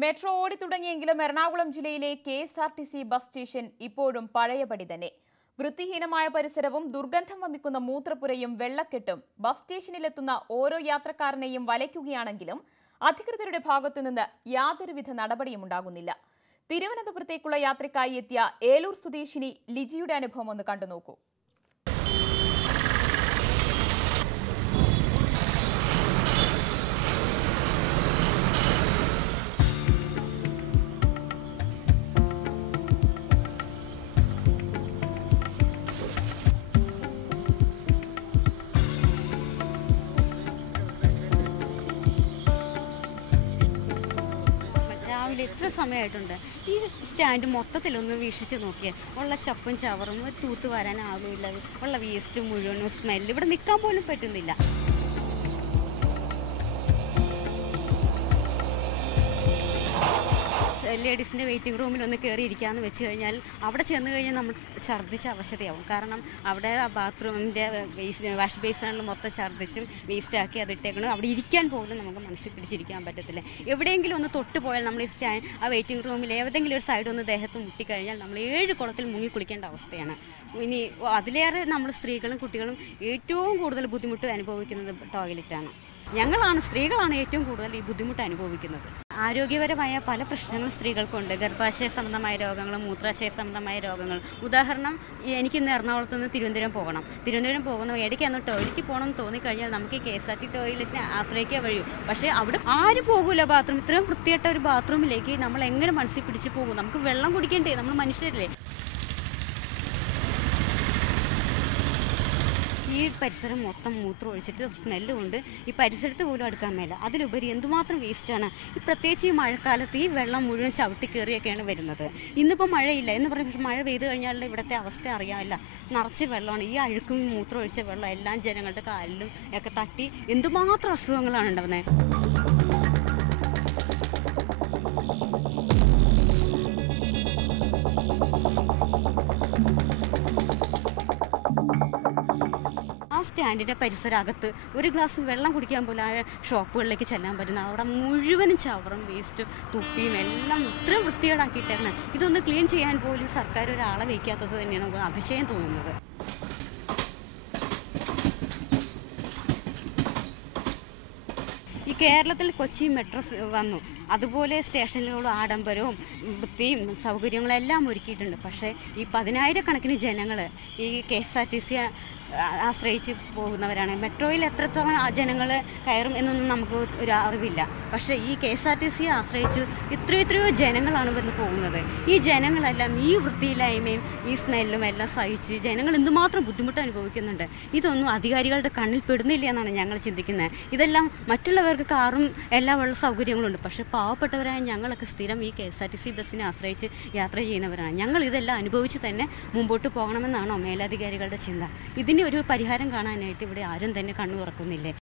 Metro ഓടിത്തുടങ്ങിയെങ്കിലും Ernakulam ജില്ലയിലെ KSRTC bus station ഇപ്പോഴും പഴയപടി തന്നെ. വൃത്തിഹീനമായ പരിസരവും ദുർഗന്ധം വമിക്കുന്ന മൂത്രപ്പുരയും വെള്ളക്കെട്ടും ബസ് സ്റ്റേഷനിലെത്തുന്ന ഓരോ യാത്രക്കാരനെയും വലയ്ക്കുകയാണെങ്കിലും അധികൃതരുടെ ഭാഗത്തുനിന്ന് യാതൊരുവിധ നടപടിയും ഉണ്ടാകുന്നില്ല. തിരുവനന്തപുരത്തേക്കുള്ള യാത്രയ്ക്കായി എത്തിയ ഏലൂർ സ്വദേശിനി ലിജിയുടെ അനുഭവം ഒന്ന് കണ്ടുനോക്കൂ. എത്ര സമയമായിട്ടുണ്ട് ഈ സ്റ്റാൻഡ് മൊത്തത്തിലൊന്ന് വീക്ഷിച്ച് നോക്കിയാൽ ഉള്ള ചപ്പും ചവറും തൂത്ത് വരാൻ ആളുമില്ല, ഉള്ള വേസ്റ്റ് മുഴുവനും സ്മെല്ല് ഇവിടെ നിൽക്കാൻ പോലും പറ്റുന്നില്ല. ലേഡീസിൻ്റെ വെയിറ്റിംഗ് റൂമിൽ ഒന്ന് കയറിയിരിക്കാമെന്ന് വെച്ച് കഴിഞ്ഞാൽ അവിടെ ചെന്ന് കഴിഞ്ഞാൽ നമ്മൾ ഛർദ്ദിച്ച അവശതയാവും. കാരണം അവിടെ ആ ബാത്റൂമിൻ്റെ വാഷ് ബേസിനുള്ള മൊത്തം ഛർദ്ദിച്ചും വേസ്റ്റാക്കി അതിട്ടേക്കണം. അവിടെ ഇരിക്കാൻ പോലും നമുക്ക് മനസ്സിൽ പിടിച്ചിരിക്കാൻ പറ്റത്തില്ല. എവിടെയെങ്കിലും ഒന്ന് തൊട്ട് പോയാൽ നമ്മൾ ആ വെയിറ്റിംഗ് റൂമിൽ ഏതെങ്കിലും ഒരു സൈഡ് ഒന്ന് ദേഹത്ത് മുട്ടിക്കഴിഞ്ഞാൽ നമ്മൾ 7 കുളത്തിൽ മുങ്ങി കുളിക്കേണ്ട അവസ്ഥയാണ്. ഇനി അതിലേറെ നമ്മൾ സ്ത്രീകളും കുട്ടികളും ഏറ്റവും കൂടുതൽ ബുദ്ധിമുട്ട് അനുഭവിക്കുന്നത് ടോയ്ലറ്റാണ്. സ്ത്രീകളാണ് ഏറ്റവും കൂടുതൽ ഈ ബുദ്ധിമുട്ട് അനുഭവിക്കുന്നത്. ആരോഗ്യപരമായ പല പ്രശ്നങ്ങളും സ്ത്രീകൾക്കുണ്ട്. ഗർഭാശയ സംബന്ധമായ രോഗങ്ങൾ, മൂത്രാശയ സംബന്ധമായ രോഗങ്ങൾ. ഉദാഹരണം, എനിക്കിന്ന് എറണാകുളത്ത് നിന്ന് തിരുവനന്തപുരം പോകുന്ന ഇടയ്ക്ക് അന്ന് ടോയ്ലറ്റിൽ പോകണമെന്ന് തോന്നിക്കഴിഞ്ഞാൽ നമുക്ക് KSRT ടോയ്ലറ്റിനെ ആശ്രയിക്കാൻ കഴിയും. പക്ഷേ അവിടെ ആരും പോകില്ല ബാത്റൂം. ഇത്രയും വൃത്തിയായിട്ട ഒരു ബാത്റൂമിലേക്ക് നമ്മൾ എങ്ങനെ മനസ്സിൽ പിടിച്ച് പോകും? നമുക്ക് വെള്ളം കുടിക്കണ്ടേ? നമ്മൾ മനുഷ്യരല്ലേ? ഈ പരിസരം മൊത്തം മൂത്രം ഒഴിച്ചിട്ട് സ്മെല്ല് കൊണ്ട് ഈ പരിസരത്ത് പോലും അടുക്കാൻ മേല. അതിലുപരി എന്തുമാത്രം വേസ്റ്റാണ്. പ്രത്യേകിച്ച് ഈ മഴക്കാലത്ത് ഈ വെള്ളം മുഴുവൻ ചവിട്ടി കയറിയൊക്കെയാണ് വരുന്നത്. ഇന്നിപ്പോൾ മഴയില്ല എന്ന് പറഞ്ഞാൽ, പക്ഷേ മഴ പെയ്ത് കഴിഞ്ഞാൽ ഇവിടുത്തെ അവസ്ഥ അറിയാമില്ല. നിറച്ച് വെള്ളമാണ്. ഈ അഴുക്കും മൂത്രം ഒഴിച്ച വെള്ളം എല്ലാം ജനങ്ങളുടെ കാലിലും ഒക്കെ തട്ടി എന്തുമാത്രം അസുഖങ്ങളാണ് ഉണ്ടാവുന്നത്. സ്റ്റാൻഡിൻ്റെ പരിസരകത്ത് ഒരു ഗ്ലാസ് വെള്ളം കുടിക്കാൻ പോലും ആ ഷോപ്പുകളിലേക്ക് ചെല്ലാൻ പറ്റുന്ന അവിടെ മുഴുവനും ചവറും വേസ്റ്റും തുപ്പിയും എല്ലാം ഇത്രയും വൃത്തികേടാക്കിയിട്ടാണ്. ഇതൊന്ന് ക്ലീൻ ചെയ്യാൻ പോലും സർക്കാർ ഒരാളെ വയ്ക്കാത്തത് തന്നെയാണ് നമുക്ക് അതിശയം തോന്നുന്നത്. ഈ കേരളത്തിൽ കൊച്ചി മെട്രോ വന്നു, അതുപോലെ സ്റ്റേഷനിലുള്ള ആഡംബരവും വൃത്തിയും സൗകര്യങ്ങളും എല്ലാം ഒരുക്കിയിട്ടുണ്ട്. പക്ഷേ ഈ 10,000 ജനങ്ങൾ ഈ KSRTC ആശ്രയിച്ച് പോകുന്നവരാണ്. മെട്രോയിൽ എത്രത്തോളം ആ ജനങ്ങൾ കയറും എന്നൊന്നും നമുക്ക് ഒരു അറിവില്ല. പക്ഷേ ഈ KSRTC ആശ്രയിച്ച് എത്രയോ ജനങ്ങളാണ് വന്ന് പോകുന്നത്. ഈ ജനങ്ങളെല്ലാം ഈ വൃത്തിയില്ലായ്മയും ഈ സ്മെല്ലും എല്ലാം സഹിച്ച് ജനങ്ങൾ എന്തുമാത്രം ബുദ്ധിമുട്ട് അനുഭവിക്കുന്നുണ്ട്. ഇതൊന്നും അധികാരികളുടെ കണ്ണിൽ പെടുന്നില്ല എന്നാണ് ഞങ്ങൾ ചിന്തിക്കുന്നത്. ഇതെല്ലാം മറ്റുള്ളവർക്ക് കാറും എല്ലാ ഉള്ള സൗകര്യങ്ങളുണ്ട്. പക്ഷേ പാവപ്പെട്ടവരായ ഞങ്ങളൊക്കെ സ്ഥിരം ഈ KSRTC ബസ്സിനെ ആശ്രയിച്ച് യാത്ര ചെയ്യുന്നവരാണ്. ഞങ്ങൾ ഇതെല്ലാം അനുഭവിച്ച് തന്നെ മുമ്പോട്ട് പോകണമെന്നാണോ മേലധികാരികളുടെ ചിന്ത? ഇതിന് ഒരു പരിഹാരം കാണാനായിട്ട് ഇവിടെ ആരും തന്നെ കണ്ണു തുറക്കുന്നില്ലേ?